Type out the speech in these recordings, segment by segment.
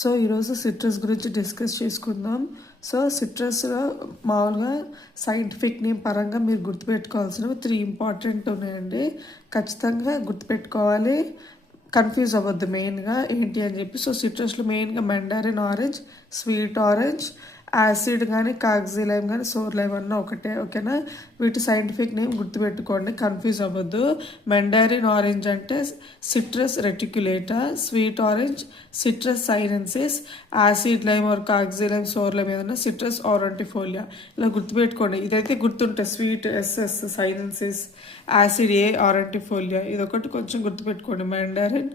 So ఈరోజు citrus గురించి discuss చేసుకుందాం. సో సిట్రస్లో మామూలుగా సైంటిఫిక్ నేమ్ పరంగా మీరు గుర్తుపెట్టుకోవాల్సినవి 3 ఇంపార్టెంట్ ఉన్నాయండి. ఖచ్చితంగా గుర్తుపెట్టుకోవాలి, కన్ఫ్యూజ్ అవ్వద్దు మెయిన్గా ఏంటి అని చెప్పి. సో సిట్రస్లో మెయిన్గా mandarin orange, sweet orange, acid కానీ కాగ్జీ లైమ్ కానీ సోర్ లైమ్ అన్న ఒకటే, ఓకేనా. వీటి సైంటిఫిక్ నేమ్ గుర్తుపెట్టుకోండి, కన్ఫ్యూజ్ అవ్వద్దు. మండారిన్ ఆరెంజ్ అంటే citrus reticulata, sweet orange citrus sinensis, acid lime or కాగ్జీ లైమ్ సోర్ లైమ్ ఏదన్నా సిట్రస్ ఆరంటిఫోలియా. ఇలా గుర్తుపెట్టుకోండి, ఇదైతే గుర్తుంటే sweet SS sinensis, acid A aurantifolia, ఇదొకటి కొంచెం గుర్తుపెట్టుకోండి. మండారిన్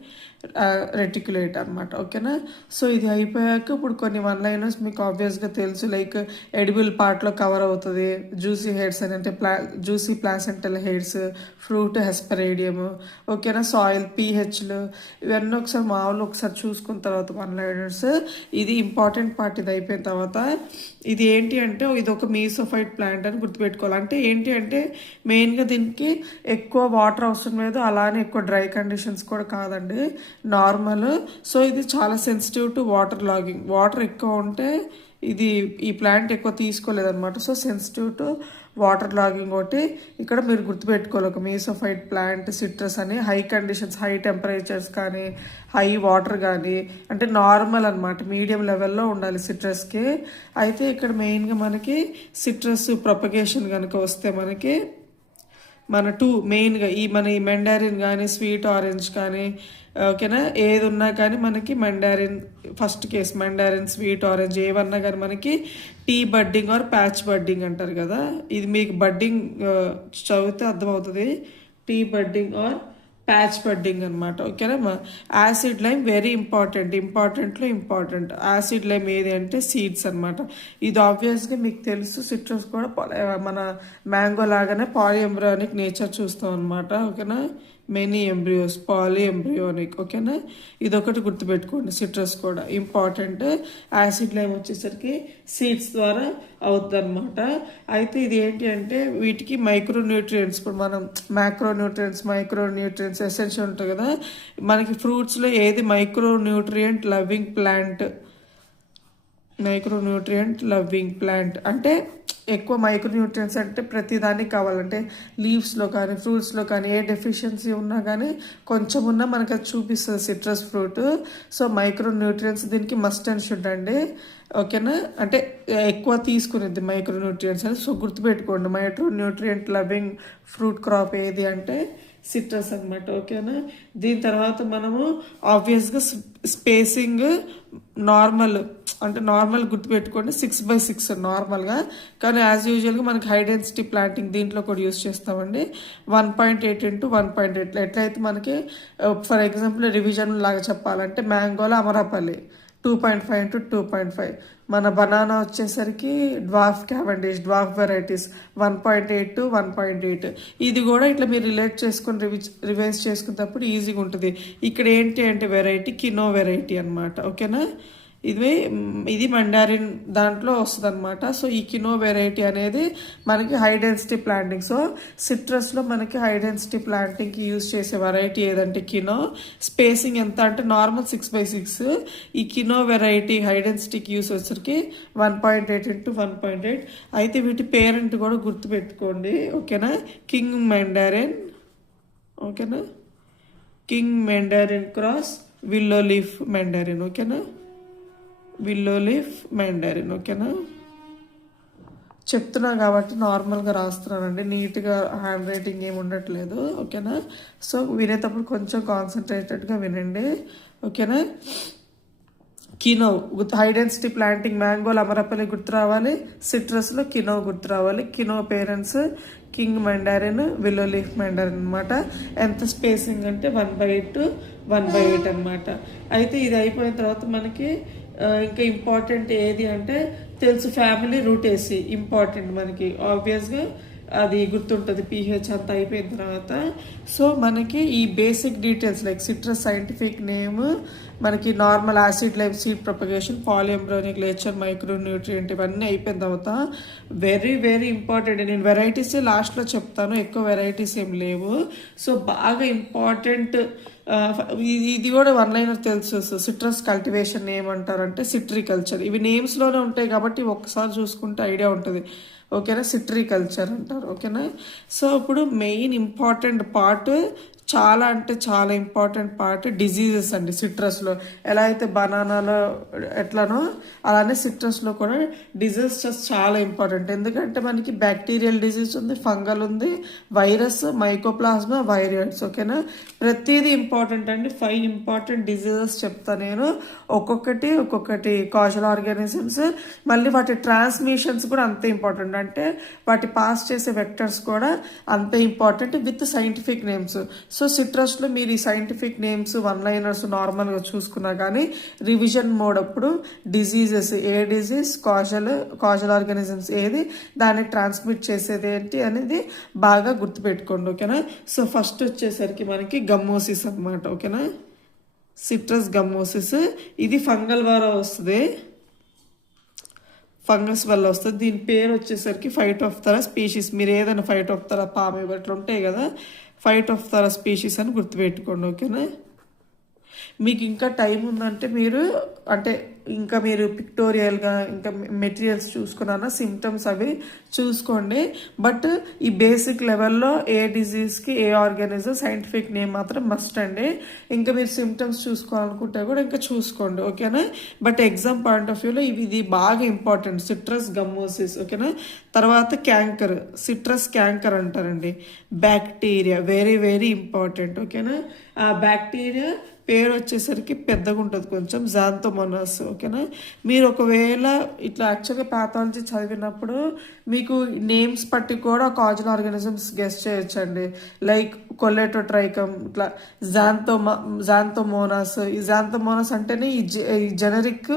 రెటిక్యులేట్ అనమాట, ఓకేనా. సో ఇది అయిపోయాక ఇప్పుడు కొన్ని 1 లైనర్స్ మీకు ఆబ్వియస్గా తెలుసు. లైక్ ఎడిబుల్ పార్ట్లో కవర్ అవుతుంది, జ్యూసీ హెడ్స్ అని అంటే జ్యూసీ ప్లాసెంటల్ హెడ్స్, ఫ్రూట్ హెస్పరేడియం, ఓకేనా. సాయిల్ పీహెచ్లు ఇవన్నీ ఒకసారి చూసుకున్న తర్వాత 1 లైనర్స్. ఇది ఇంపార్టెంట్ పార్ట్. ఇది అయిపోయిన తర్వాత ఇది ఏంటి అంటే ఇది ఒక మీసోఫైట్ ప్లాంట్ అని గుర్తుపెట్టుకోవాలి. అంటే ఏంటి అంటే మెయిన్గా దీనికి ఎక్కువ వాటర్ అవసరం లేదు, అలానే ఎక్కువ డ్రై కండిషన్స్ కూడా కాదండి, నార్మల్. సో ఇది చాలా sensitive to water logging. Water ఎక్కువ ఉంటే ఇది ఈ ప్లాంట్ ఎక్కువ తీసుకోలేదన్నమాట. So sensitive to water logging ఒకటి ఇక్కడ మీరు గుర్తుపెట్టుకోవాలి. ఒక మీసోఫైట్ ప్లాంట్ సిట్రస్ అని హై కండిషన్స్, హై టెంపరేచర్స్ కానీ హై వాటర్ కానీ అంటే నార్మల్ అనమాట, మీడియం లెవెల్లో ఉండాలి సిట్రస్కి. అయితే ఇక్కడ మెయిన్గా మనకి సిట్రస్ ప్రొపగేషన్ కనుక వస్తే మనకి మన 2 మెయిన్గా ఈ మండారిన్ కానీ స్వీట్ ఆరెంజ్ కానీ, ఓకేనా, ఏది ఉన్నా కానీ మనకి mandarin first case, mandarin sweet orange ఏవన్నా కానీ మనకి T budding or patch budding అంటారు కదా. ఇది మీకు బడ్డింగ్ చదివితే అర్థమవుతుంది, T budding or patch budding అనమాట, ఓకేనా. యాసిడ్ లైమ్ వెరీ ఇంపార్టెంట్లో ఇంపార్టెంట్. యాసిడ్ లైమ్ ఏది అంటే సీడ్స్ అనమాట. ఇది ఆబ్వియస్గా మీకు తెలుసు, సిట్రస్ కూడా మన మ్యాంగో లాగానే పాలిఎంబ్రియానిక్ నేచర్ చూస్తాం అనమాట, ఓకేనా. మెనీ ఎంబ్రియోస్, పాలీ ఎంబ్రియోనిక్, ఓకేనా. ఇదొకటి గుర్తుపెట్టుకోండి, సిట్రస్ కూడా ఇంపార్టెంట్. యాసిడ్ లైమ్ వచ్చేసరికి సీడ్స్ ద్వారా అవుతుంది అనమాట. అయితే ఇది ఏంటి అంటే వీటికి మైక్రోన్యూట్రియంట్స్, ఇప్పుడు మనం మైక్రోన్యూట్రియంట్స్ ఎసెన్షియల్ ఉంటుంది కదా. మనకి ఫ్రూట్స్లో ఏది మైక్రోన్యూట్రియంట్ లవింగ్ ప్లాంట్ అంటే ఎక్కువ మైక్రోన్యూట్రియంట్స్ అంటే ప్రతిదానికి కావాలంటే లీవ్స్లో కానీ ఫ్రూట్స్లో కానీ ఏ డెఫిషియన్సీ ఉన్నా కానీ కొంచెం ఉన్నా మనకు అది చూపిస్తుంది సిట్రస్ ఫ్రూట్. సో మైక్రోన్యూట్రియంట్స్ దీనికి మస్ట్ అండ్ షుడ్ అండి, ఓకేనా. అంటే ఎక్కువ తీసుకునేది మైక్రోన్యూట్రియంట్స్ అని. సో గుర్తుపెట్టుకోండి, మైక్రోన్యూట్రియంట్ లవింగ్ ఫ్రూట్ క్రాప్ ఏది అంటే సిట్రస్ అనమాట, ఓకేనా. దీని తర్వాత మనము ఆబ్వియస్గా స్పేసింగ్ నార్మల్ గుర్తుపెట్టుకోండి, 6x6 నార్మల్గా. కానీ యాజ్ యూజువల్గా మనకి హై డెన్సిటీ ప్లాంటింగ్ దీంట్లో కూడా యూస్ చేస్తామండి. 1.8 × 1.8 ఎట్లయితే మనకి ఫర్ ఎగ్జాంపుల్ రివిజన్ లాగా చెప్పాలంటే మ్యాంగోలో అమరాపల్లి 2.5 × 2.5, మన బనానా వచ్చేసరికి dwarf Cavendish, dwarf varieties 1.8 to 1.8. ఇది కూడా ఇట్లా మీరు రిలేట్ చేసుకుని రివైజ్ చేసుకున్నప్పుడు ఈజీగా ఉంటుంది. ఇక్కడ ఏంటి అంటే వెరైటీ కినో వెరైటీ అనమాట, ఓకేనా. ఇది మండారిన్ దాంట్లో వస్తుంది అనమాట. సో ఈ కినో వెరైటీ అనేది మనకి హై డెన్సిటీ ప్లాంటింగ్. సో సిట్రస్లో మనకి హై డెన్సిటీ ప్లాంటింగ్కి యూజ్ చేసే వెరైటీ ఏదంటే కినో. స్పేసింగ్ ఎంత అంటే నార్మల్ 6x6. ఈ కినో వెరైటీ హై డెన్సిటీకి యూస్ వచ్చరికి 1.8 × 1.8. అయితే వీటి పేరెంట్ కూడా గుర్తుపెట్టుకోండి, ఓకేనా. కింగ్ మండారిన్ క్రాస్ విల్లో లీఫ్ మండారిన్, ఓకేనా. ఓకేనా. చెప్తున్నా కాబట్టి నార్మల్గా రాస్తున్నానండి, నీట్గా హ్యాండ్ రైటింగ్ ఏమి ఉండట్లేదు, ఓకేనా. సో వినేటప్పుడు కొంచెం కాన్సన్ట్రేటెడ్గా వినండి, ఓకేనా. కినో హై డెన్సిటీ ప్లాంటింగ్, మ్యాంగోలో అమరపల్లి గుర్తు రావాలి, సిట్రస్లో కినో గుర్తు రావాలి. కినో పేరెంట్స్ కింగ్ మండారిన్, విల్లో లీఫ్ మండారిన్ అనమాట. ఎంత స్పేసింగ్ అంటే 1/8 to 1/8 అనమాట. అయితే ఇది అయిపోయిన తర్వాత మనకి ఇంకా ఇంపార్టెంట్ ఏది అంటే తెలుసు, ఫ్యామిలీ రూటేసీ ఇంపార్టెంట్ మనకి ఆబ్వియస్గా, అది గుర్తుంటుంది. పీహెచ్ అంతా అయిపోయిన తర్వాత సో మనకి ఈ basic details like citrus scientific name, మనకి normal acid lime seed propagation, polyembryonic nature, micronutrient ఇవన్నీ అయిపోయిన తర్వాత వెరీ వెరీ ఇంపార్టెంట్. నేను వెరైటీస్ లాస్ట్లో చెప్తాను, ఎక్కువ వెరైటీస్ ఏం లేవు. సో బాగా ఇంపార్టెంట్ ఇది కూడా వన్ లైనర్ తెలుసు. సిట్రస్ కల్టివేషన్ ఏమంటారంటే సిట్రికల్చర్. ఇవి నేమ్స్లోనే ఉంటాయి కాబట్టి ఒక్కసారి చూసుకుంటే ఐడియా ఉంటుంది. ఓకేనా, సిట్రికల్చర్ అంటారు. ఓకేనా, సో ఇప్పుడు మెయిన్ ఇంపార్టెంట్ పార్ట్, చాలా అంటే చాలా ఇంపార్టెంట్ పార్ట్ డిజీజెస్ అండి. సిట్రస్లో ఎలా అయితే బనానాలో ఎట్లానో అలానే సిట్రస్లో కూడా డిజీజెస్ చాలా ఇంపార్టెంట్. ఎందుకంటే మనకి బ్యాక్టీరియల్ డిజీజ్ ఉంది, ఫంగల్ ఉంది, వైరస్, మైకోప్లాస్మా, వైరస్. ఓకేనా, ప్రతిదీ ఇంపార్టెంట్ అండి. 5 ఇంపార్టెంట్ డిజీజెస్ చెప్తా నేను, ఒక్కొక్కటి కాజల్ ఆర్గానిజమ్స్. మళ్ళీ వాటి ట్రాన్స్మిషన్స్ కూడా అంతే ఇంపార్టెంట్, అంటే వాటి పాస్ చేసే వెక్టర్స్ కూడా అంతే important with scientific names. So సిట్రస్లో మీరు ఈ సైంటిఫిక్ నేమ్స్ వన్ లైనర్స్ నార్మల్గా చూసుకున్నా కానీ రివిజన్ మోడ్ అప్పుడు డిజీజెస్, ఏ డిజీజ్, కాజల్ ఆర్గానిజమ్స్ ఏది, దాన్ని ట్రాన్స్మిట్ చేసేది ఏంటి అనేది బాగా గుర్తుపెట్టుకోండి. ఓకేనా, సో ఫస్ట్ వచ్చేసరికి మనకి గమ్మోసిస్ అనమాట. ఓకేనా, సిట్రస్ గమ్మోసిస్, ఇది ఫంగల్ ద్వారా వస్తుంది, ఫంగస్ వల్ల వస్తుంది. దీని పేరు వచ్చేసరికి ఫైటోప్తెరా స్పీషీస్. మీరు ఏదైనా ఫైటోప్తెరా, పాము ఇట్లా ఉంటాయి కదా, ఫైటోప్తెరా స్పీషీస్ అని గుర్తుపెట్టుకోండి. ఓకేనా, మీకు ఇంకా టైం ఉందంటే మీరు మీరు పిక్టోరియల్గా ఇంకా మెటీరియల్స్ చూసుకున్నా సిమ్టమ్స్ అవి చూసుకోండి. బట్ ఈ బేసిక్ లెవెల్లో ఏ డిజీజ్కి ఏ ఆర్గానిజం సైంటిఫిక్ నేమ్ మాత్రం మస్ట్ అండి. ఇంకా మీరు సిమ్టమ్స్ చూసుకోవాలనుకుంటే కూడా ఇంకా చూసుకోండి. ఓకేనా, బట్ ఎగ్జామ్ పాయింట్ ఆఫ్ వ్యూలో ఇది బాగా ఇంపార్టెంట్, సిట్రస్ గమ్మోసిస్. ఓకేనా, తర్వాత క్యాంకర్, సిట్రస్ క్యాంకర్ అంటారండి, బ్యాక్టీరియా, వెరీ వెరీ ఇంపార్టెంట్. ఓకేనా, ఆ బ్యాక్టీరియా పేరు వచ్చేసరికి పెద్దగా ఉంటుంది కొంచెం, జాంతోమోనాస్. ఓకేనా, మీరు ఒకవేళ ఇట్లా యాక్చువల్గా ప్యాథాలజీ చదివినప్పుడు మీకు నేమ్స్ పట్టి కూడా కాజల్ ఆర్గానిజమ్స్ గెస్ట్ చేయొచ్చండి. లైక్ కొల్లెటోట్రైకమ్, ఇట్లా జాంతోమోనాస్. ఈ జాంతోమోనాస్ అంటేనే ఈ జెనరిక్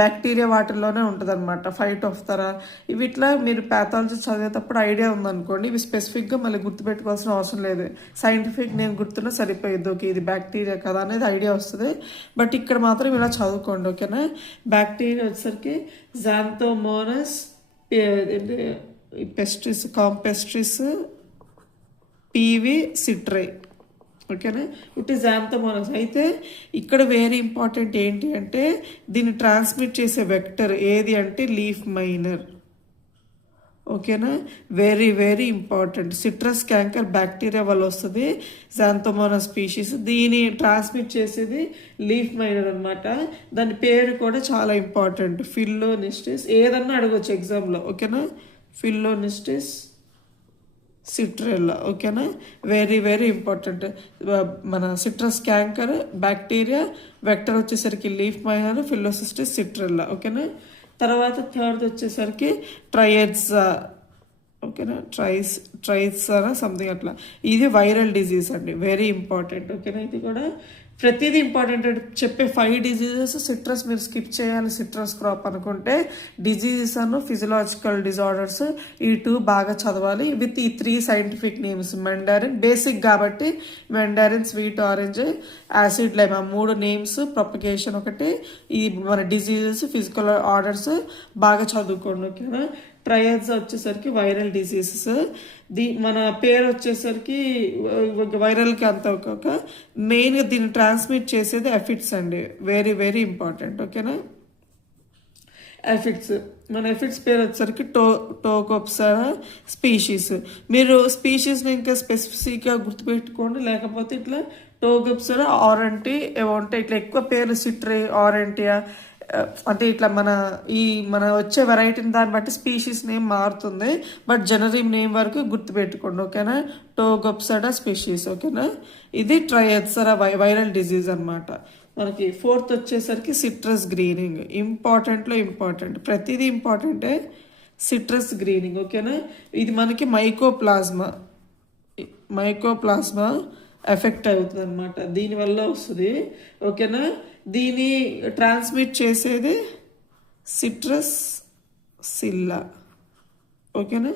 బ్యాక్టీరియా వాటిల్లోనే ఉంటుంది అనమాట, ఫైటోప్తెరా. ఇవి ఇట్లా మీరు ప్యాథాలజీ చదివేటప్పుడు ఐడియా ఉందనుకోండి, ఇవి స్పెసిఫిక్గా మళ్ళీ గుర్తుపెట్టుకోవాల్సిన అవసరం లేదు, సైంటిఫిక్ నేమ్ గుర్తున్నా సరిపోయేది. ఓకే, ఇది బ్యాక్టీరియా కదా అనేది ఐడియా వస్తుంది. బట్ ఇక్కడ మాత్రం ఇలా చదువుకోండి. ఓకేనా, బ్యాక్టీరియా వచ్చేసరికి జాంతోమోనాస్ పెస్ట్రిస్, కాంపెస్ట్రిస్, పీవి సిట్రై. ఓకేనా, ఇట్ ఈస్ జాంతోమోనాస్. అయితే ఇక్కడ వెరీ ఇంపార్టెంట్ ఏంటి అంటే దీన్ని ట్రాన్స్మిట్ చేసే వెక్టర్ ఏది అంటే లీఫ్ మైనర్. ఓకేనా, very very important. Citrus canker bacteria వల్ల వస్తుంది, జాంతోమోనాస్ స్పీషీస్. దీన్ని ట్రాన్స్మిట్ చేసేది లీఫ్ మైనర్ అనమాట. దాని పేరు కూడా చాలా ఇంపార్టెంట్, ఫిల్లోనిస్టిస్. ఏదన్నా అడగవచ్చు ఎగ్జామ్లో. ఓకేనా, ఫిల్లోనిస్టిస్ సిట్రెల్లా. ఓకేనా, వెరీ వెరీ ఇంపార్టెంట్. మన సిట్రస్ క్యాంకర్ బ్యాక్టీరియా, వెక్టర్ వచ్చేసరికి లీఫ్ మైనర్, ఫిల్లోసిస్టిస్ సిట్రెల్లా. ఓకేనా, తర్వాత థర్డ్ వచ్చేసరికి ట్రయడ్సా. ఓకేనా, ట్రైట్సా సంథింగ్ అట్లా. ఇది వైరల్ డిజీజ్ అండి, వెరీ ఇంపార్టెంట్. ఓకేనా, ఇది కూడా ప్రతిదీ ఇంపార్టెంట్. చెప్పే 5 డిజీజెస్ సిట్రస్ మీరు స్కిప్ చేయాలి సిట్రస్ క్రాప్ అనుకుంటే. డిజీజెస్ అను ఫిజియలాజికల్ డిజార్డర్స్, ఈ 2 బాగా చదవాలి విత్ ఈ 3 సైంటిఫిక్ నేమ్స్. మెండారిన్ బేసిక్ కాబట్టి మెండారిన్, స్వీట్ ఆరెంజ్, యాసిడ్ లైమ్, ఆ 3 నేమ్స్. ప్రొపగేషన్ ఒకటి, ఈ మన డిజీజెస్, ఫిజికల్ ఆర్డర్స్ బాగా చదువుకోండి. ఓకేనా, ట్రయడ్స్ వచ్చేసరికి వైరల్ డిసీజెస్. మన పేరు వచ్చేసరికి వైరల్కి అంత ఒక మెయిన్గా దీన్ని ట్రాన్స్మిట్ చేసేది ఎఫిడ్స్ అండి, వెరీ వెరీ ఇంపార్టెంట్. ఓకేనా, ఎఫిడ్స్, మన ఎఫిడ్స్ పేరు వచ్చేసరికి టోకోప్సెరా స్పీషీస్. మీరు స్పీషీస్ని ఇంకా స్పెసిఫిక్గా గుర్తుపెట్టుకోండి, లేకపోతే ఇట్లా టోకోప్సెరా ఆరెంటి ఏవో ఉంటాయి, ఇట్లా ఎక్కువ పేర్లు సిట్రే, ఆరెంటియా, అంటే ఇట్లా మన వచ్చే వెరైటీని దాన్ని బట్టి స్పీషీస్ నేమ్ మారుతుంది. బట్ జనరల్ నేమ్ వరకు గుర్తుపెట్టుకోండి. ఓకేనా, టోకోప్సెరా స్పీషీస్. ఓకేనా, ఇది ట్రయడ్సెరా వైరల్ డిజీజ్ అనమాట. మనకి ఫోర్త్ వచ్చేసరికి సిట్రస్ గ్రీనింగ్, ఇంపార్టెంట్లో ఇంపార్టెంట్, ప్రతిదీ ఇంపార్టెంటే సిట్రస్ గ్రీనింగ్. ఓకేనా, ఇది మనకి మైకోప్లాస్మా ఎఫెక్ట్ అవుతుంది అనమాట, దీనివల్ల వస్తుంది. ఓకేనా, దీన్ని ట్రాన్స్మిట్ చేసేది సిట్రస్ సిల్లా. ఓకేనా,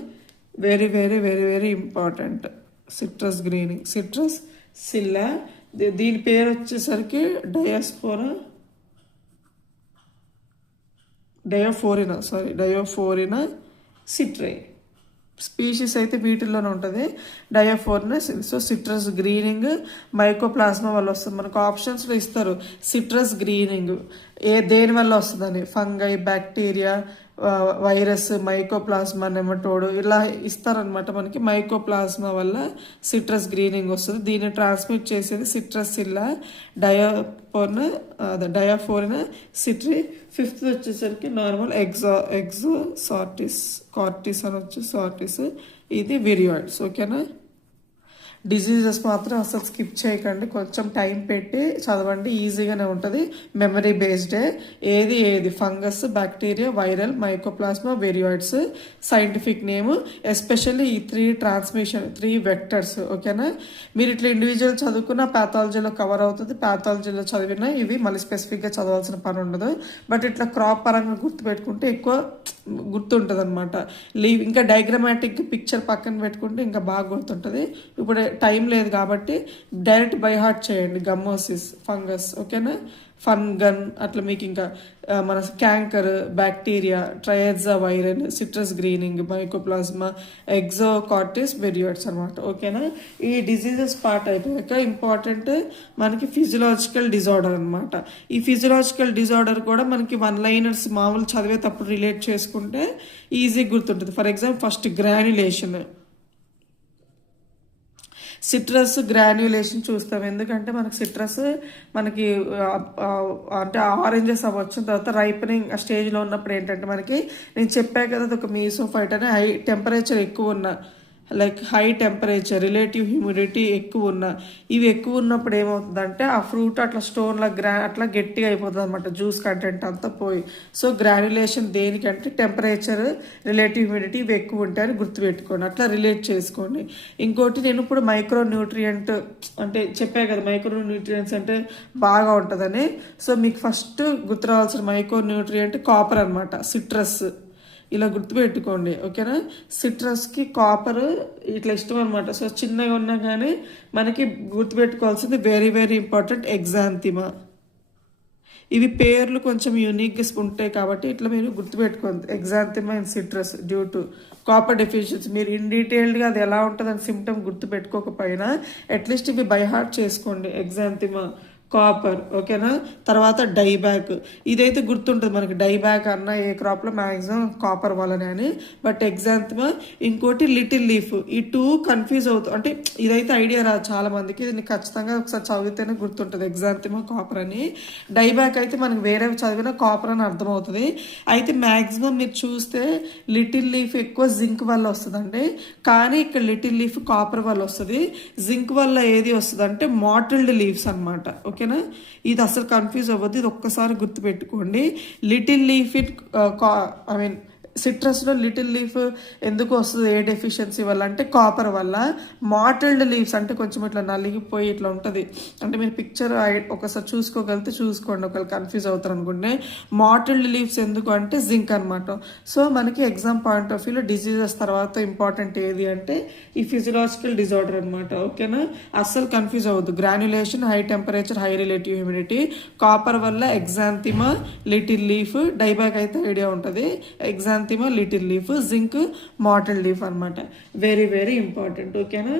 very very very very important, citrus greening, citrus psylla. దీని పేరు వచ్చేసరికి డయోఫోరినా సిట్రై. స్పీషీస్ అయితే వీటిల్లోనే ఉంటుంది డయాఫోర్నస్. సో సిట్రస్ గ్రీనింగ్ మైకోప్లాస్మా వల్ల వస్తుంది. మనకు ఆప్షన్స్లో ఇస్తారు సిట్రస్ గ్రీనింగ్ దేని వల్ల వస్తుందని, fungi, bacteria, virus, mycoplasma, nematode ఇలా ఇస్తారనమాట. మనకి మైకోప్లాస్మా వల్ల సిట్రస్ గ్రీనింగ్ వస్తుంది. దీన్ని ట్రాన్స్మిట్ చేసేది సిట్రసిల్లా డయాఫోరిన్ సిట్రి. ఫిఫ్త్ వచ్చేసరికి నార్మల్ ఎగ్జో కార్టిస్ అని వచ్చి సార్టిస్, ఇది విరియాయిడ్స్. ఓకేనా. డిజీజెస్ మాత్రం అసలు స్కిప్ చేయకండి, కొంచెం టైం పెట్టి చదవండి, ఈజీగానే ఉంటుంది, మెమరీ బేస్డే. ఏది fungus, bacteria, viral, mycoplasma, viroids, scientific name, especially ఈ 3 వెక్టర్స్. ఓకేనా. మీరు ఇట్లా ఇండివిజువల్ చదువుకున్న ప్యాథాలజీలో కవర్ అవుతుంది, ప్యాథాలజీలో చదివినా ఇవి మళ్ళీ స్పెసిఫిక్గా చదవాల్సిన పని ఉండదు. బట్ ఇట్లా క్రాప్ పరంగా గుర్తుపెట్టుకుంటే ఎక్కువ గుర్తుంటుంది అనమాట. ఇంకా డయాగ్రమాటిక్ పిక్చర్ పక్కన పెట్టుకుంటే ఇంకా బాగా గుర్తుంటుంది. ఇప్పుడు టైం లేదు కాబట్టి డైరెక్ట్ బై హార్ట్ చేయండి. గమ్మోసిస్, ఫంగస్, ఓకేనా, ఫన్గన్, అట్లా మీకు ఇంకా మన canker, bacteria, tristeza viral, citrus greening, mycoplasma, exocortis, viroids అనమాట. ఓకేనా. ఈ డిజీజెస్ పార్ట్ అయిపోయాక ఇంపార్టెంట్ మనకి ఫిజియలాజికల్ డిజార్డర్ అనమాట. ఈ ఫిజియలాజికల్ డిజార్డర్ కూడా మనకి వన్ లైనర్స్ మామూలు చదివేటప్పుడు రిలేట్ చేసుకుంటే ఈజీ గుర్తుంటుంది. For example first granulation, citrus granulation చూస్తాం. ఎందుకంటే మనకి సిట్రస్ మనకి అంటే ఆరెంజెస్ అవ్వచ్చు, తర్వాత రైపనింగ్ ఆ స్టేజ్లో ఉన్నప్పుడు ఏంటంటే మనకి నేను చెప్పాను కదా ఒక మీసోఫైట్ అని హై టెంపరేచర్ ఎక్కువ ఉన్న, like high temperature, relative humidity ఎక్కువ ఉన్న, ఇవి ఎక్కువ ఉన్నప్పుడు ఏమవుతుందంటే ఆ ఫ్రూట్ అట్లా స్టోన్లా అట్లా గట్టిగా అయిపోతుంది అనమాట, జ్యూస్ కంటెంట్ అంతా పోయి. సో గ్రాన్యులేషన్ దేనికంటే టెంపరేచర్, రిలేటివ్ హ్యూమిడిటీ ఇవి ఎక్కువ ఉంటాయని గుర్తుపెట్టుకోండి, అట్లా రిలేట్ చేసుకోండి. ఇంకోటి నేను ఇప్పుడు మైక్రో న్యూట్రియంట్ అంటే చెప్పా కదా, మైక్రో న్యూట్రియంట్స్ అంటే బాగా ఉంటుందని. సో మీకు ఫస్ట్ గుర్తు రావాల్సిన మైక్రో న్యూట్రియంట్ కాపర్ అనమాట, సిట్రస్ ఇలా గుర్తుపెట్టుకోండి. ఓకేనా. సిట్రస్కి కాపర్ ఇట్లా ఇష్టం అనమాట. సో చిన్నగా ఉన్నా కానీ మనకి గుర్తుపెట్టుకోవాల్సింది వెరీ వెరీ ఇంపార్టెంట్ ఎగ్జాంతిమా. ఇవి పేర్లు కొంచెం యూనిక్గా ఉంటాయి కాబట్టి ఇట్లా మీరు గుర్తుపెట్టుకోండి, exanthema and citrus due to copper deficiency. మీరు ఇన్ డీటెయిల్డ్గా అది ఎలా ఉంటుందని సిమ్టమ్ గుర్తుపెట్టుకోకపోయినా అట్లీస్ట్ ఇవి బై హార్ట్ చేసుకోండి, ఎగ్జాంతిమా, కాపర్. ఓకేనా. తర్వాత డైబ్యాక్, ఇదైతే గుర్తుంటుంది మనకి, డైబ్యాక్ అన్న ఏ క్రాప్లో మ్యాక్సిమం కాపర్ వల్లనే అని. బట్ ఎగ్జాంతిమా, ఇంకోటి లిటిల్ లీఫ్, ఈ 2 కన్ఫ్యూజ్ అవుతుంది. అంటే ఇదైతే ఐడియా రాదు చాలా మందికి, దీన్ని ఖచ్చితంగా ఒకసారి చదివితేనే గుర్తుంటుంది ఎగ్జాంతిమా, కాపర్ అని. డైబ్యాక్ అయితే మనకి వేరే చదివినా కాపర్ అని అర్థమవుతుంది. అయితే మ్యాక్సిమం మీరు చూస్తే లిటిల్ లీఫ్ ఎక్కువ జింక్ వల్ల వస్తుందండి, కానీ ఇక్కడ లిటిల్ లీఫ్ కాపర్ వల్ల వస్తుంది. జింక్ వల్ల ఏది వస్తుంది అంటే మాటిల్డ్ లీవ్స్ అనమాట. ఓకేనా. ఇది అసలు కన్ఫ్యూజ్ అవ్వద్దు, ఇది ఒక్కసారి గుర్తుపెట్టుకోండి. లిటిల్ లీఫ్ సిట్రస్లో లిటిల్ లీఫ్ ఎందుకు వస్తుంది, ఏ డెఫిషియన్సీ వల్ల అంటే కాపర్ వల్ల. మాటిల్డ్ లీవ్స్ అంటే కొంచెం ఇట్లా నలిగిపోయి ఇట్లా ఉంటుంది, అంటే మీరు పిక్చర్ ఒకసారి చూసుకోగలిగితే చూసుకోండి, ఒకవేళ కన్ఫ్యూజ్ అవుతారు అనుకుంటే. మాటిల్డ్ లీవ్స్ ఎందుకు అంటే జింక్ అనమాట. సో మనకి ఎగ్జామ్ పాయింట్ ఆఫ్ వ్యూలో డిజీజెస్ తర్వాత ఇంపార్టెంట్ ఏది అంటే ఈ ఫిజియలాజికల్ డిజార్డర్ అనమాట. ఓకేనా. అస్సలు కన్ఫ్యూజ్ అవ్వద్దు. Granulation, high temperature, high relative humidity, copper వల్ల ఎగ్జాంతిమా, లిటిల్ లీఫ్, డైబ్యాక్ అయితే ఐడియా ఉంటుంది, ఎగ్జాంతిమా, లిటిల్ లీఫ్, జింక్, మాటిల్ లీఫ్ అనమాట. Very very important. ఓకేనా.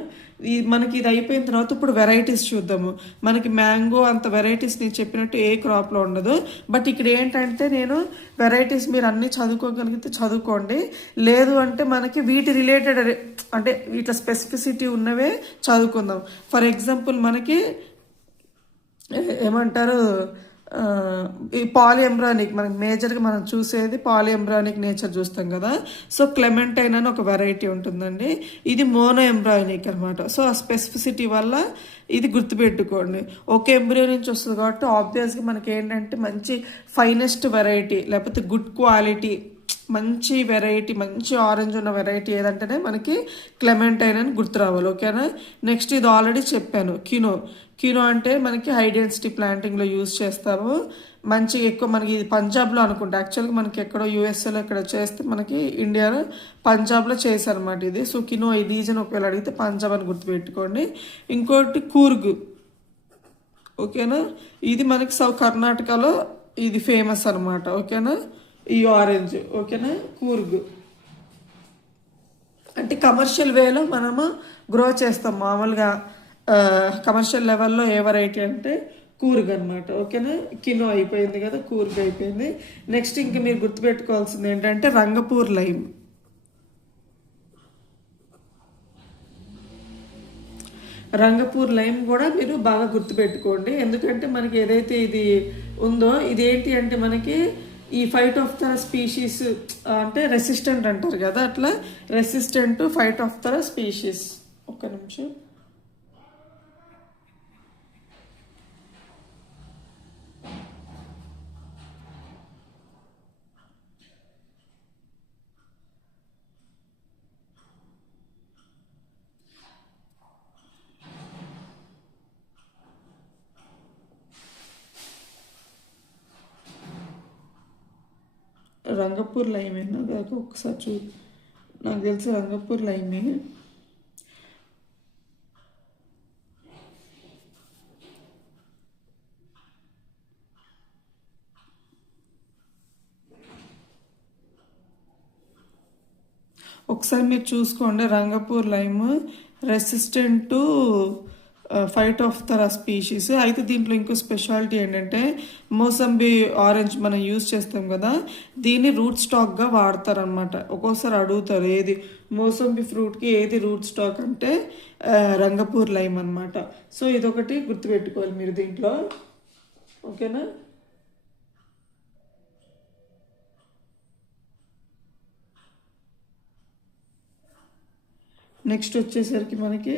మనకి ఇది అయిపోయిన తర్వాత ఇప్పుడు వెరైటీస్ చూద్దాము. మనకి మ్యాంగో అంత వెరైటీస్ నేను చెప్పినట్టు ఏ క్రాప్లో ఉండదు. బట్ ఇక్కడ ఏంటంటే నేను వెరైటీస్ మీరు అన్నీ చదువుకోగలిగితే చదువుకోండి, లేదు అంటే మనకి వీటి రిలేటెడ్ అంటే ఇట్లా స్పెసిఫిసిటీ ఉన్నవే చదువుకుందాం. ఫర్ ఎగ్జాంపుల్ మనకి ఏమంటారు, ఈ పాలిఎంబ్రానిక్ మనకి మేజర్గా మనం చూసేది పాలిఎంబ్రానిక్ నేచర్ చూస్తాం కదా. సో క్లెమెంటైన్ అని ఒక వెరైటీ ఉంటుందండి, ఇది మోనో ఎంబ్రానిక్ అనమాట. సో ఆ స్పెసిఫిసిటీ వల్ల ఇది గుర్తుపెట్టుకోండి. ఒక ఎంబ్రియో నుంచి వస్తుంది కాబట్టి ఆబ్వియస్గా మనకి ఏంటంటే మంచి ఫైనెస్ట్ వెరైటీ లేకపోతే గుడ్ క్వాలిటీ మంచి వెరైటీ, మంచి ఆరెంజ్ ఉన్న వెరైటీ ఏదంటేనే మనకి క్లెమెంటైన్ అని గుర్తు రావాలి. ఓకేనా. నెక్స్ట్ ఇది ఆల్రెడీ చెప్పాను, కినో అంటే మనకి హై డెన్సిటీ ప్లాంటింగ్లో యూజ్ చేస్తాము. మంచి ఎక్కువ మనకి ఇది పంజాబ్లో అనుకుంటా, యాక్చువల్గా మనకి ఎక్కడో యూఎస్ఏలో ఇక్కడ చేస్తే మనకి ఇండియాలో పంజాబ్లో చేశారనమాట ఇది. సో కినో ఈ రీజన్ ఒకవేళ అడిగితే పంజాబ్ అని గుర్తుపెట్టుకోండి. ఇంకోటి కూర్గ్. ఓకేనా. ఇది మనకి కర్ణాటకలో ఇది ఫేమస్ అనమాట. ఓకేనా. ఈ ఆరెంజ్. ఓకేనా. కూర్గ్. అంటే కమర్షియల్ వేలో మనము గ్రో చేస్తాం మామూలుగా. కమర్షియల్ లెవెల్లో ఏ వెరైటీ అంటే కూర్గ్ అనమాట. ఓకేనా, కినో అయిపోయింది కదా, కూర్గ్ అయిపోయింది. నెక్స్ట్ ఇంక మీరు గుర్తుపెట్టుకోవాల్సింది ఏంటంటే రంగపూర్ లైమ్. రంగపూర్ లైమ్ కూడా మీరు బాగా గుర్తుపెట్టుకోండి. ఎందుకంటే మనకి ఏదైతే ఇది ఉందో ఇది ఏంటి అంటే మనకి ఈ ఫైట్ ఆఫ్ ద స్పీషీస్ అంటే రెసిస్టెంట్ అంటారు కదా, అట్లా resistant fight off the species. ఒక్క నిమిషం. రంగపూర్ లైమేనా కాక ఒకసారి నాకు తెలిసి రంగపూర్ లైమే. ఒకసారి మీరు చూసుకోండి. Rangpur lime resistant to fight off the species. అయితే దీంట్లో ఇంకో స్పెషాలిటీ ఏంటంటే మోసంబి ఆరెంజ్ మనం యూజ్ చేస్తాం కదా, దీన్ని రూట్ స్టాక్గా వాడతారనమాట. ఒక్కోసారి అడుగుతారు ఏది మోసంబి ఫ్రూట్కి ఏది రూట్ స్టాక్ అంటే రంగపూర్ లైమ్ అనమాట. సో ఇదొకటి గుర్తుపెట్టుకోవాలి మీరు దీంట్లో. ఓకేనా. నెక్స్ట్ వచ్చేసరికి మనకి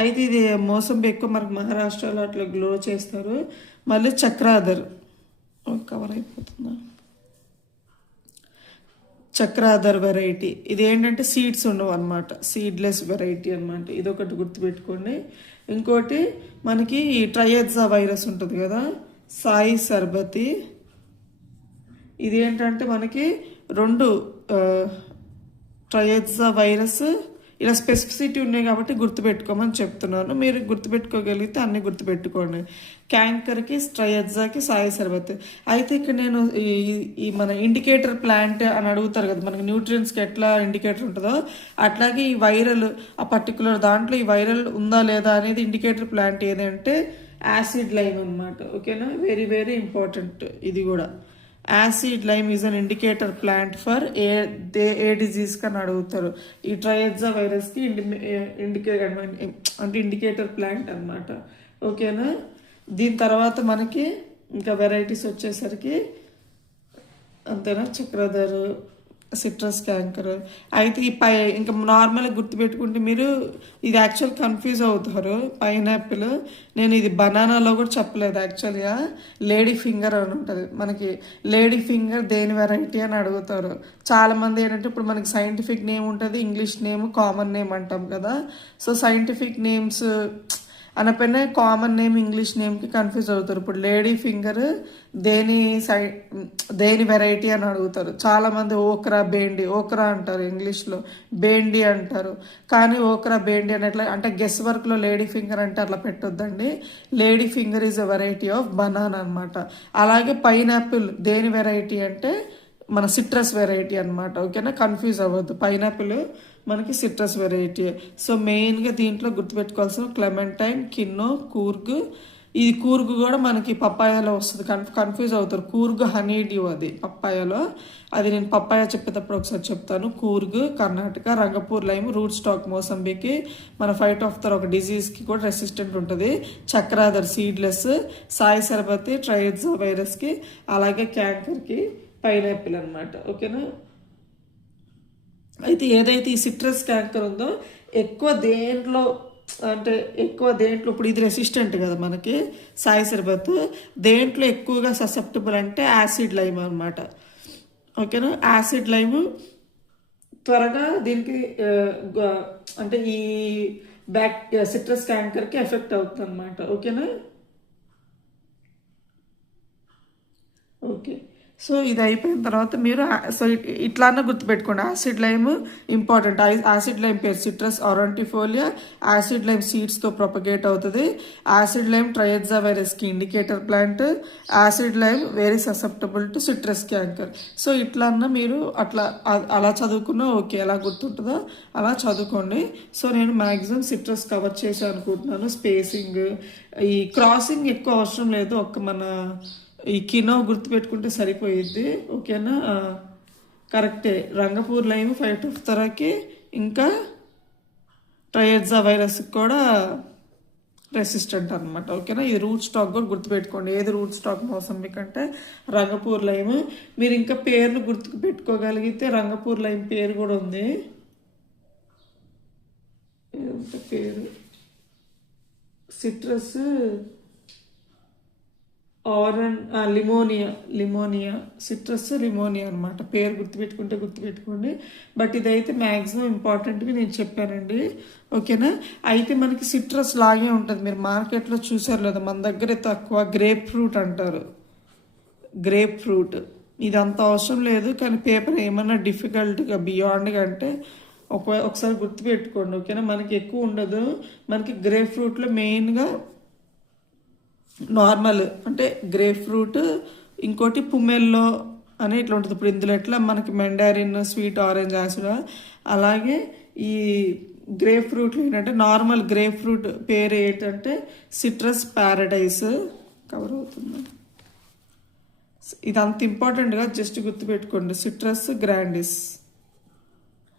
అయితే ఇది మోసంబి ఎక్కువ మనకు మహారాష్ట్రలో అట్లా గ్లో చేస్తారు. మళ్ళీ చక్రాదర్ కవర్ అయిపోతుందా, చక్రాదర్ వెరైటీ. ఇది ఏంటంటే సీడ్స్ ఉండవు అనమాట, సీడ్లెస్ వెరైటీ అనమాట. ఇదొకటి గుర్తుపెట్టుకోండి. ఇంకోటి మనకి ట్రయెడ్జా వైరస్ ఉంటుంది కదా, సాయి సర్బతి. ఇది ఏంటంటే మనకి రెండు ట్రయెడ్జా వైరస్ ఇలా స్పెసిఫిసిటీ ఉన్నాయి కాబట్టి గుర్తుపెట్టుకోమని చెప్తున్నాను. మీరు గుర్తుపెట్టుకోగలిగితే అన్ని గుర్తుపెట్టుకోండి. క్యాంకర్కి, ట్రయెడ్జాకి, సాయి సర్బత్. అయితే ఇక్కడ నేను ఈ మన ఇండికేటర్ ప్లాంట్ అని అడుగుతారు కదా, మనకి న్యూట్రియన్స్కి ఎట్లా ఇండికేటర్ ఉంటుందో అట్లాగే ఈ వైరల్ ఆ పర్టికులర్ దాంట్లో ఈ వైరల్ ఉందా లేదా అనేది ఇండికేటర్ ప్లాంట్ ఏదంటే యాసిడ్ లైమ్ అనమాట. ఓకేనా, వెరీ వెరీ ఇంపార్టెంట్ ఇది కూడా. Acid lime is an indicator plant for a disease కని అడుగుతారు. ఈ ట్రయెడ్జా వైరస్కి ఇండికేటర్ ప్లాంట్ అనమాట. ఓకేనా. దీని తర్వాత మనకి ఇంకా వెరైటీస్ వచ్చేసరికి అంతేనా, చక్రధర్, సిట్రస్ క్యాంకర్. అయితే ఈ ఇంకా నార్మల్గా గుర్తుపెట్టుకుంటే మీరు ఇది యాక్చువల్ కన్ఫ్యూజ్ అవుతారు. పైనాపిల్, నేను ఇది బనానాలో కూడా చెప్పలేదు యాక్చువల్గా. లేడీ ఫింగర్ అని ఉంటుంది మనకి. లేడీ ఫింగర్ దేని వెరైటీ అని అడుగుతారు చాలామంది. ఏంటంటే ఇప్పుడు మనకి సైంటిఫిక్ నేమ్ ఉంటుంది, ఇంగ్లీష్ నేమ్, కామన్ నేమ్ అంటాం కదా. సో సైంటిఫిక్ నేమ్స్ అనపైన కామన్ నేమ్ ఇంగ్లీష్ నేమ్కి కన్ఫ్యూజ్ అవుతారు. ఇప్పుడు లేడీ ఫింగర్ దేని వెరైటీ అని అడుగుతారు చాలామంది. ఓక్రా, బేండి, ఓక్రా అంటారు ఇంగ్లీష్లో, బేండి అంటారు. కానీ ఓక్రా, బేండి అనేట్లా అంటే గెస్ వర్క్లో లేడీ ఫింగర్ అంటే అట్లా పెట్టొద్దండి. Lady finger is a variety of banana అనమాట. అలాగే పైనాపిల్ దేని వెరైటీ అంటే మన సిట్రస్ వెరైటీ అనమాట. ఓకేనా, కన్ఫ్యూజ్ అవ్వద్దు. పైనాపిల్ మనకి సిట్రస్ వెరైటీ. సో మెయిన్గా దీంట్లో గుర్తుపెట్టుకోవాల్సిన క్లెమెంటైన్, కిన్నో, కూర్గ్. ఇది కూర్గ్ కూడా మనకి పప్పాయాలో వస్తుంది, కన్ఫ్యూజ్ అవుతారు. కూర్గ్ హనీ డ్యూ అది పప్పాయాలో. అది నేను పప్పాయ చెప్పేటప్పుడు ఒకసారి చెప్తాను. Coorg Karnataka, Rangpur lime root stock మోసంబికి, మన ఫైట్ ఆఫ్ ద ఒక డిజీజ్కి కూడా రెసిస్టెంట్ ఉంటుంది. చక్రాదర్ సీడ్లెస్, సాయి సర్బతి ట్రయెడ్జా వైరస్కి, అలాగే క్యాంకర్కి, పైనాపిల్ అనమాట. ఓకేనా. అయితే ఏదైతే ఈ సిట్రస్ క్యాంకర్ ఉందో ఎక్కువ దేంట్లో ఇప్పుడు ఇది రెసిస్టెంట్ కదా మనకి సాయి సర్బత్, దేంట్లో ఎక్కువగా ససెప్టబుల్ అంటే యాసిడ్ లైమ్ అనమాట. ఓకేనా, యాసిడ్ లైమ్ త్వరగా దీనికి అంటే ఈ సిట్రస్ క్యాంకర్కి ఎఫెక్ట్ అవుతుంది అనమాట. ఓకేనా. ఓకే, సో ఇది అయిపోయిన తర్వాత మీరు సో ఇట్లానే గుర్తుపెట్టుకోండి. Acid lime important. Acid lime పేరు సిట్రస్ ఆరంటిఫోలియా. యాసిడ్ లైమ్ సీడ్స్తో ప్రొపగేట్ అవుతుంది. యాసిడ్ లైమ్ ట్రయడ్జా వైరస్కి indicator plant. Acid lime very susceptible to citrus canker. So ఇట్లన్నా మీరు అలా చదువుకున్నా ఓకే, ఎలా గుర్తుంటుందో అలా చదువుకోండి. సో నేను మ్యాక్సిమం సిట్రస్ కవర్ చేసి అనుకుంటున్నాను. స్పేసింగ్, ఈ క్రాసింగ్ ఎక్కువ అవసరం లేదు. మన ఈ కినో గుర్తుపెట్టుకుంటే సరిపోయిద్ది. ఓకేనా? కరెక్టే. రంగపూర్ లైమ్ ఫైటోఫ్థోరాకి ఇంకా ట్రయడ్జా వైరస్కి కూడా రెసిస్టెంట్ అనమాట. ఓకేనా? ఇది రూట్ స్టాక్ కూడా గుర్తుపెట్టుకోండి. ఏది రూట్ స్టాక్ మోసంబి కంటే రంగపూర్ లైమ్. మీరు ఇంకా పేర్లు గుర్తుకు పెట్టుకోగలిగితే రంగపూర్ లైమ్ పేరు కూడా ఉంది. ఏదంటే పేరు సిట్రస్ లిమోనియా సిట్రస్ లిమోనియా అనమాట. పేరు గుర్తుపెట్టుకోండి. బట్ ఇదైతే మ్యాక్సిమం ఇంపార్టెంట్గా నేను చెప్పానండి. ఓకేనా? అయితే మనకి సిట్రస్ లాగే ఉంటుంది. మీరు మార్కెట్లో చూసారు లేదా, మన దగ్గర తక్కువ గ్రేప్ ఫ్రూట్ అంటారు. గ్రేప్ ఫ్రూట్ ఇది అంత అవసరం లేదు, కానీ పేపర్ ఏమన్నా డిఫికల్ట్గా బియాండ్గా అంటే ఒకసారి గుర్తుపెట్టుకోండి. ఓకేనా? మనకి ఎక్కువ ఉండదు. మనకి గ్రేప్ ఫ్రూట్లో మెయిన్గా నార్మల్ అంటే గ్రేప్ ఫ్రూట్, ఇంకోటి పుమెల్లో అని ఇట్లా ఉంటుంది. ఇప్పుడు ఇందులో ఎట్లా మనకి మెండారిన్, స్వీట్ ఆరెంజ్, యాసిడ్, అలాగే ఈ గ్రేప్ ఫ్రూట్లు ఏంటంటే నార్మల్ గ్రేప్ ఫ్రూట్ పేరు ఏంటంటే సిట్రస్ ప్యారడైస్. కవర్ అవుతుంది. ఇది అంత ఇంపార్టెంట్గా జస్ట్ గుర్తుపెట్టుకోండి. Citrus grandis.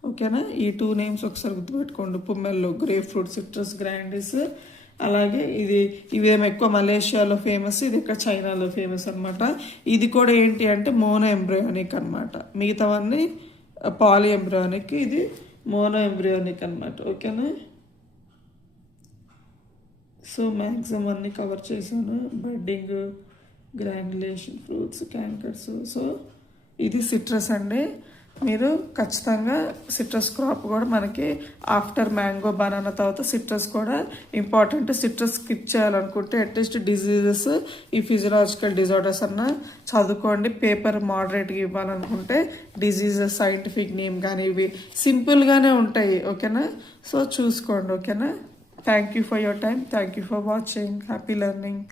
ఓకేనా? ఈ 2 నేమ్స్ ఒకసారి గుర్తుపెట్టుకోండి. పుమెల్లో గ్రేప్ ఫ్రూట్, సిట్రస్ గ్రాండిస్. అలాగే ఇవేమో ఎక్కువ మలేషియాలో ఫేమస్, ఇది ఇక్కడ చైనాలో ఫేమస్ అనమాట. ఇది కూడా ఏంటి అంటే మోనో ఎంబ్రియోనిక్ అనమాట. మిగతావన్నీ పాలి ఎంబ్రియోనిక్, ఇది మోనో ఎంబ్రియోనిక్ అనమాట. ఓకేనా? సో మ్యాక్సిమం అన్నీ కవర్ చేశాను. Budding, granulation, fruits, cankers. So ఇది సిట్రస్ అండి. మీరు ఖచ్చితంగా సిట్రస్ క్రాప్ కూడా మనకి ఆఫ్టర్ మ్యాంగో, బనానా తర్వాత సిట్రస్ కూడా ఇంపార్టెంట్. సిట్రస్ స్కిప్ చేయాలనుకుంటే అట్లీస్ట్ డిజీజెస్, ఈ ఫిజియలాజికల్ డిజార్డర్స్ అన్న చదువుకోండి. పేపర్ మోడరేట్గా ఇవ్వాలనుకుంటే డిజీజెస్ సైంటిఫిక్ నేమ్ కానీ ఇవి సింపుల్గానే ఉంటాయి. ఓకేనా? సో చూసుకోండి. ఓకేనా? Thank you for your time. Thank you for watching. Happy learning.